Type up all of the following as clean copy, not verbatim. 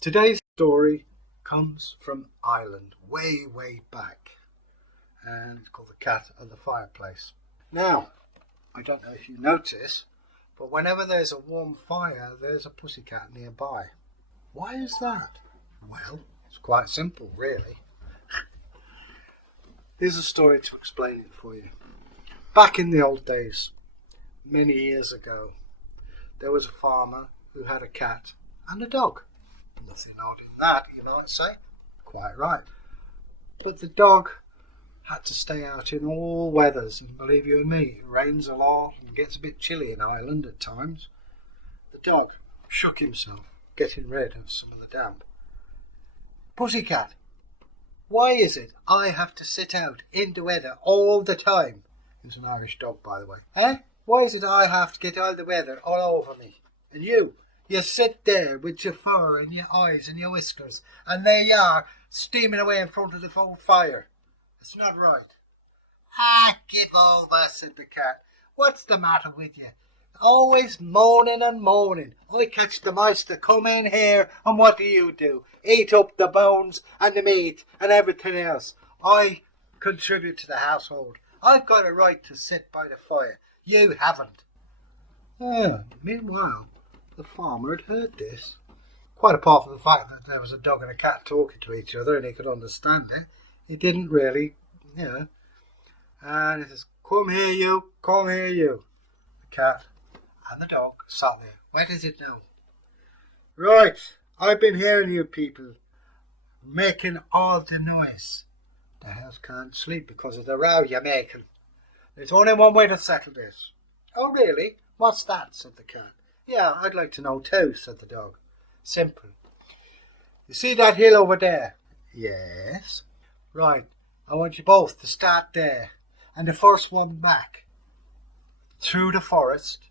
Today's story comes from Ireland, way, way back, and it's called The Cat and the Fireplace. Now, I don't know if you notice, but whenever there's a warm fire, there's a pussycat nearby. Why is that? Well, it's quite simple, really. Here's a story to explain it for you. Back in the old days, many years ago, there was a farmer who had a cat and a dog. Nothing odd in that, you might say. Quite right. But the dog had to stay out in all weathers, and believe you me, it rains a lot and gets a bit chilly in Ireland at times. The dog shook himself, getting rid of some of the damp. Pussycat, why is it I have to sit out in the weather all the time? It's an Irish dog, by the way. Eh? Why is it I have to get all the weather all over me? And you sit there with your fur and your eyes and your whiskers, and there you are, steaming away in front of the old fire. It's not right. Ah, give over, said the cat. What's the matter with you? Always moaning and moaning. I catch the mice to come in here, and what do? Eat up the bones and the meat and everything else. I contribute to the household. I've got a right to sit by the fire. You haven't. Meanwhile, the farmer had heard this. Quite apart from the fact that there was a dog and a cat talking to each other and he could understand it, he didn't really, And he says, come here you. The cat and the dog sat there. What is it now? Right, I've been hearing you people making all the noise. The house can't sleep because of the row you're making. There's only one way to settle this. Oh really? What's that? Said the cat. Yeah, I'd like to know too, said the dog. Simple. You see that hill over there? Yes. Right, I want you both to start there, and the first one back through the forest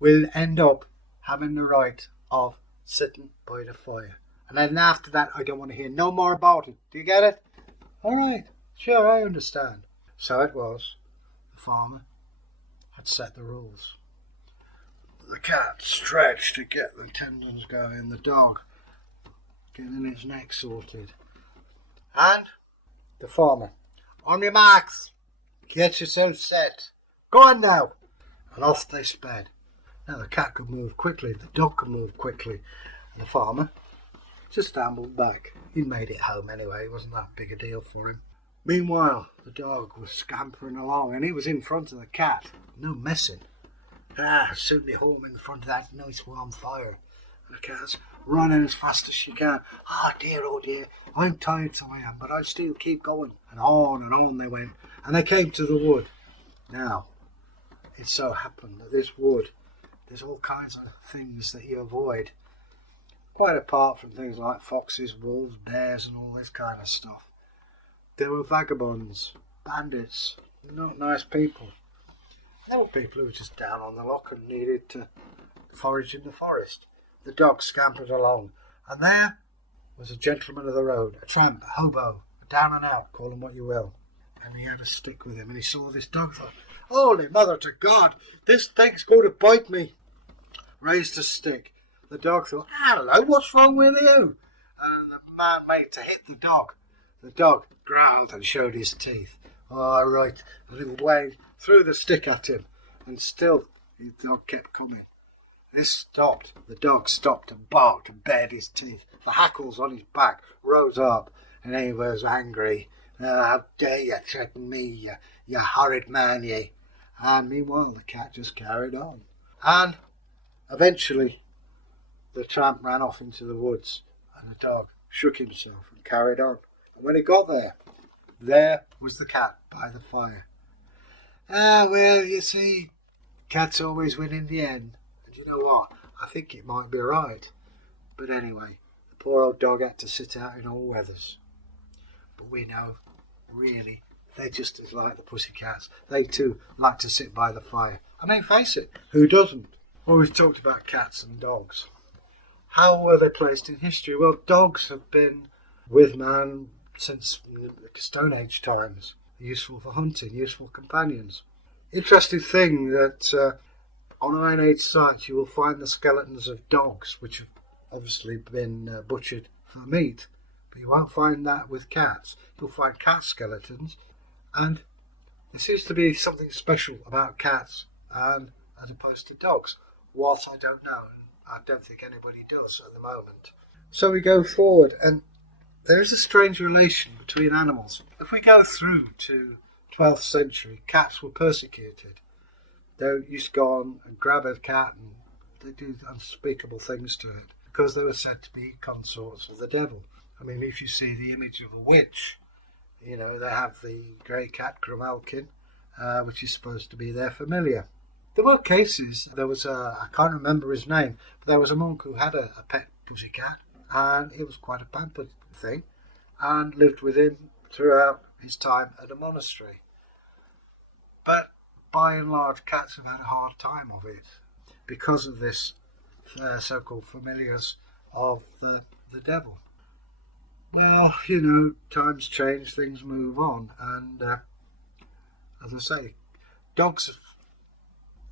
will end up having the right of sitting by the fire. And then after that, I don't want to hear no more about it. Do you get it? All right, sure, I understand. So it was. The farmer had set the rules. The cat stretched to get the tendons going, the dog getting its neck sorted. And the farmer, on your marks, get yourself set. Go on now. And off they sped. Now the cat could move quickly, the dog could move quickly, and the farmer just ambled back. He'd made it home anyway, it wasn't that big a deal for him. Meanwhile, the dog was scampering along, and he was in front of the cat. No messing. Soon be home in front of that nice warm fire. And the cat's running as fast as she can. Oh dear, I'm tired, so I am, but I'll still keep going. And on they went, and they came to the wood. Now, it so happened that this wood, there's all kinds of things that you avoid. Quite apart from things like foxes, wolves, bears and all this kind of stuff. There were vagabonds, bandits, not nice people. There were people who were just down on the lock and needed to forage in the forest. The dog scampered along, and there was a gentleman of the road, a tramp, a hobo, a down and out, call him what you will. And he had a stick with him, and he saw this dog and thought, holy mother to God, this thing's going to bite me. Raised a stick. The dog thought, hello, what's wrong with you? And the man made to hit the dog. The dog growled and showed his teeth. All right, the little Wayne threw the stick at him, and still the dog kept coming. This stopped. The dog stopped and barked and bared his teeth. The hackles on his back rose up, and he was angry. How dare you threaten me, you horrid man, ye. And meanwhile, the cat just carried on. And eventually, the tramp ran off into the woods, and the dog shook himself and carried on. And when he got there was the cat by the fire. Well, you see, cats always win in the end. And you know what? I think it might be right. But anyway, the poor old dog had to sit out in all weathers. But we know, really, they're just as like the pussycats. They too like to sit by the fire. I mean, face it, who doesn't? Well, we've talked about cats and dogs. How were they placed in history? Well, dogs have been with man since Stone Age times. Useful for hunting, useful companions. Interesting thing that on Iron Age sites you will find the skeletons of dogs which have obviously been butchered for meat. But you won't find that with cats. You'll find cat skeletons, and there seems to be something special about cats and as opposed to dogs. What, I don't know, and I don't think anybody does at the moment. So we go forward, and there is a strange relation between animals. If we go through to 12th century, cats were persecuted. They used to go on and grab a cat and they do unspeakable things to it because they were said to be consorts of the devil. I mean, if you see the image of a witch, you know, they have the grey cat Grimalkin, which is supposed to be their familiar. There were cases, there was I can't remember his name, but there was a monk who had a pet pussycat, and it was quite a pampered thing, and lived with him throughout his time at a monastery. But by and large, cats have had a hard time of it because of this so-called familiars of the devil. Well, you know, times change, things move on, and as I say, dogs,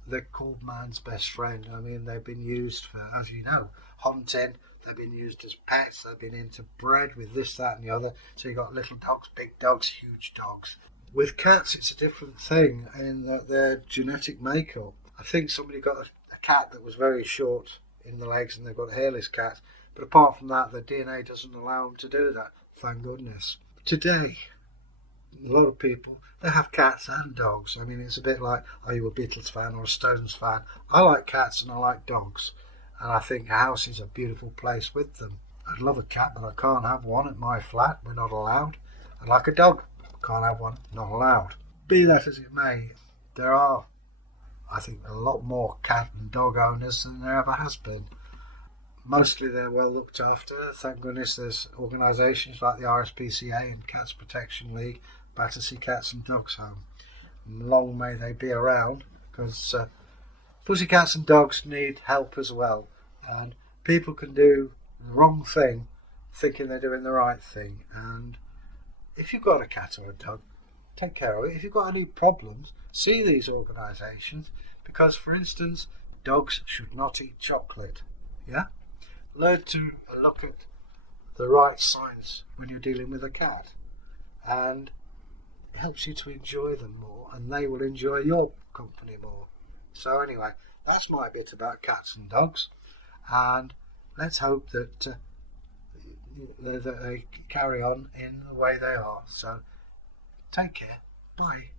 they're called man's best friend. I mean, they've been used for, as you know, hunting, they've been used as pets, they've been into bread with this, that and the other. So you've got little dogs, big dogs, huge dogs. With cats, it's a different thing in that their genetic makeup. I think somebody got a cat that was very short in the legs and they've got a hairless cat. But apart from that, the DNA doesn't allow them to do that, thank goodness. Today, a lot of people, they have cats and dogs. I mean, it's a bit like, are you a Beatles fan or a Stones fan? I like cats and I like dogs. And I think a house is a beautiful place with them. I'd love a cat, but I can't have one at my flat. We're not allowed. I'd like a dog. Can't have one. Not allowed. Be that as it may, there are, I think, a lot more cat and dog owners than there ever has been. Mostly they're well looked after. Thank goodness there's organisations like the RSPCA and Cats Protection League back to see cats and dogs home. And long may they be around, because pussycats and dogs need help as well. And people can do the wrong thing thinking they're doing the right thing. And if you've got a cat or a dog, take care of it. If you've got any problems, see these organisations, because, for instance, dogs should not eat chocolate. Yeah? Learn to look at the right signs when you're dealing with a cat, and it helps you to enjoy them more, and they will enjoy your company more. So anyway, that's my bit about cats and dogs, and let's hope that they carry on in the way they are. So take care. Bye.